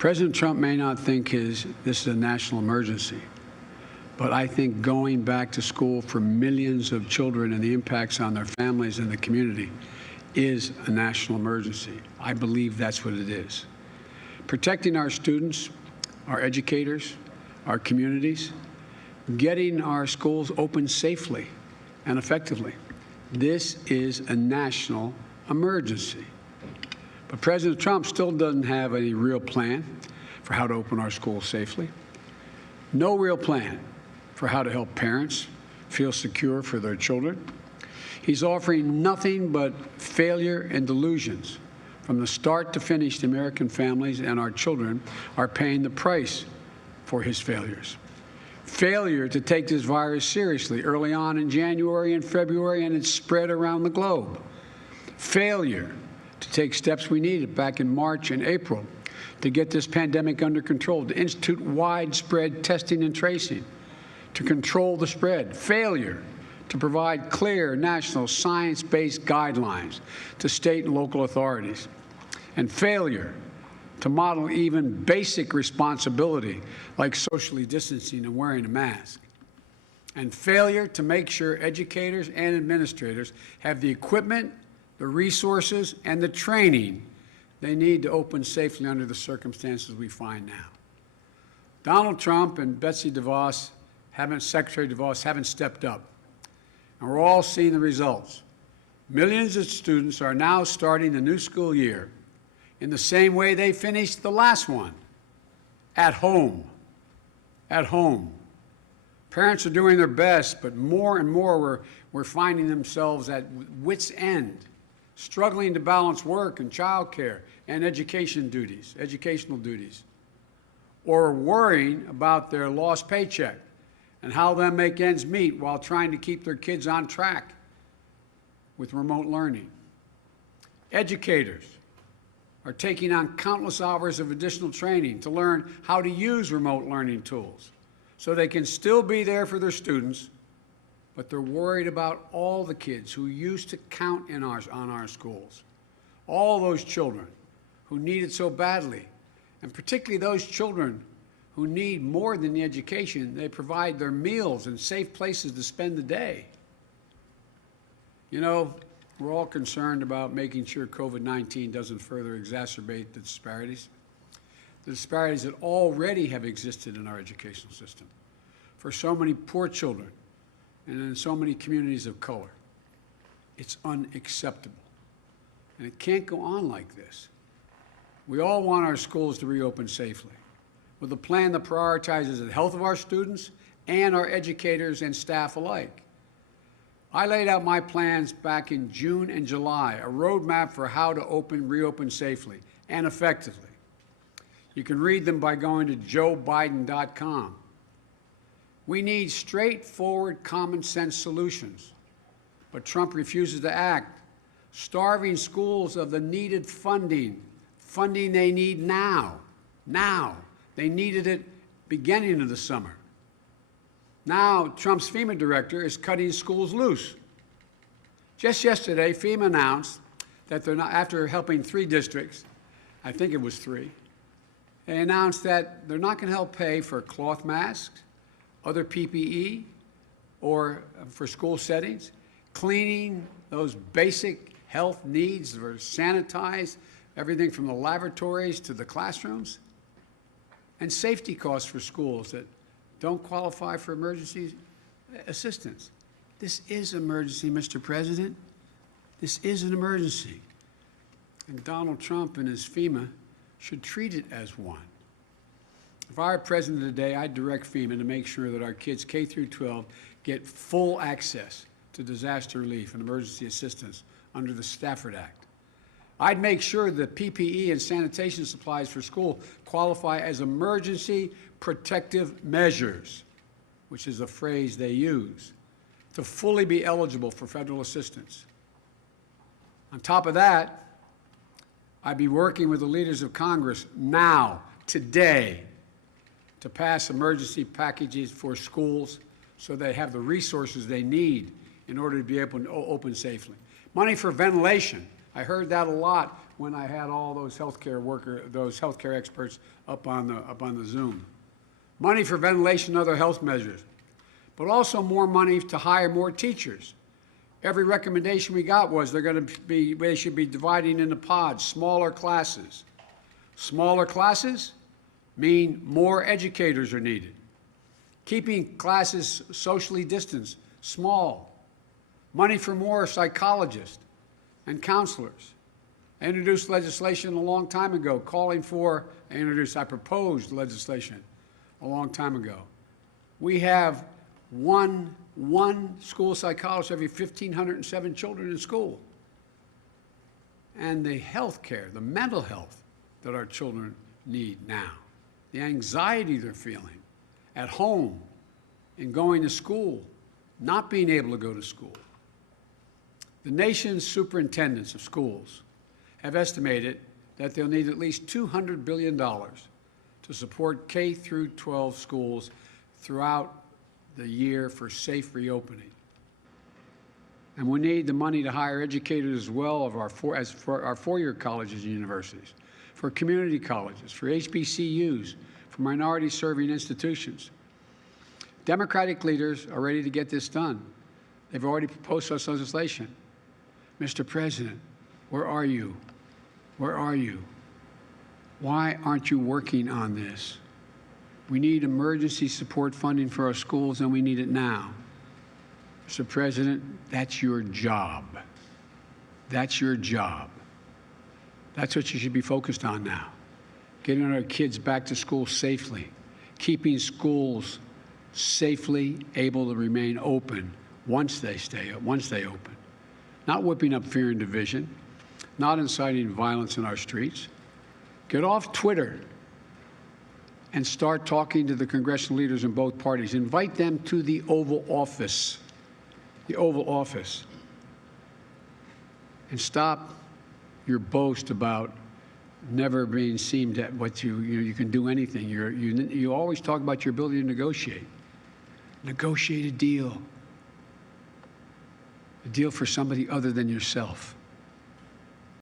President Trump may not think this is a national emergency, but I think going back to school for millions of children and the impacts on their families and the community is a national emergency. I believe that's what it is. Protecting our students, our educators, our communities, getting our schools open safely and effectively. This is a national emergency. But President Trump still doesn't have any real plan for how to open our schools safely. No real plan for how to help parents feel secure for their children. He's offering nothing but failure and delusions. From the start to finish, the American families and our children are paying the price for his failures. Failure to take this virus seriously early on in January and February, and it's spread around the globe. Failure to take steps we needed back in March and April to get this pandemic under control, to institute widespread testing and tracing, to control the spread. Failure to provide clear national science-based guidelines to state and local authorities. And failure to model even basic responsibility like socially distancing and wearing a mask. And failure to make sure educators and administrators have the equipment, the resources, and the training they need to open safely under the circumstances we find now. Donald Trump and Secretary DeVos haven't stepped up, and we're all seeing the results. Millions of students are now starting the new school year in the same way they finished the last one, at home. At home. Parents are doing their best, but more and more we're finding themselves at wit's end, struggling to balance work and childcare and educational duties, or worrying about their lost paycheck and how they'll make ends meet while trying to keep their kids on track with remote learning. Educators are taking on countless hours of additional training to learn how to use remote learning tools so they can still be there for their students, but they're worried about all the kids who used to count on our schools, all those children who need it so badly, and particularly those children who need more than the education they provide, their meals and safe places to spend the day. You know, we're all concerned about making sure COVID-19 doesn't further exacerbate the disparities that already have existed in our educational system for so many poor children and in so many communities of color. It's unacceptable, and it can't go on like this. We all want our schools to reopen safely, with a plan that prioritizes the health of our students and our educators and staff alike. I laid out my plans back in June and July, a roadmap for how to reopen safely and effectively. You can read them by going to joebiden.com. We need straightforward, common-sense solutions, but Trump refuses to act, starving schools of the needed funding they need now. They needed it beginning of the summer. Now, Trump's FEMA director is cutting schools loose. Just yesterday, FEMA announced that they're not, after helping 3 districts, I think it was 3, they announced that they're not going to help pay for cloth masks, other PPE, or for school settings, cleaning, those basic health needs that are sanitized, everything from the laboratories to the classrooms, and safety costs for schools that don't qualify for emergency assistance. This is an emergency, Mr. President. This is an emergency. And Donald Trump and his FEMA should treat it as one. If I were president today, I'd direct FEMA to make sure that our kids K through 12 get full access to disaster relief and emergency assistance under the Stafford Act. I'd make sure that PPE and sanitation supplies for school qualify as emergency protective measures, which is a phrase they use, to fully be eligible for federal assistance. On top of that, I'd be working with the leaders of Congress now, today, to pass emergency packages for schools so they have the resources they need in order to be able to open safely. Money for ventilation. I heard that a lot when I had all those healthcare experts up on the Zoom. Money for ventilation and other health measures, but also more money to hire more teachers. Every recommendation we got was they should be dividing into pods, smaller classes. Smaller classes mean more educators are needed. Keeping classes socially distanced, small. Money for more psychologists and counselors. I introduced legislation a long time ago I proposed legislation a long time ago. We have one school psychologist every 1,507 children in school. And the health care, the mental health that our children need now, the anxiety they're feeling at home, in going to school, not being able to go to school. The nation's superintendents of schools have estimated that they'll need at least $200 billion to support K through 12 schools throughout the year for safe reopening. And we need the money to hire educators as well for our four-year colleges and universities, for community colleges, for HBCUs, for minority-serving institutions. Democratic leaders are ready to get this done. They've already proposed such legislation. Mr. President, where are you? Where are you? Why aren't you working on this? We need emergency support funding for our schools, and we need it now. Mr. President, that's your job. That's your job. That's what you should be focused on now. Getting our kids back to school safely, keeping schools safely able to remain open once they open. Not whipping up fear and division, not inciting violence in our streets. Get off Twitter and start talking to the congressional leaders in both parties. Invite them to the Oval Office, and stop your boast about never being seen that what you can do anything. You always talk about your ability to negotiate. Negotiate a deal for somebody other than yourself.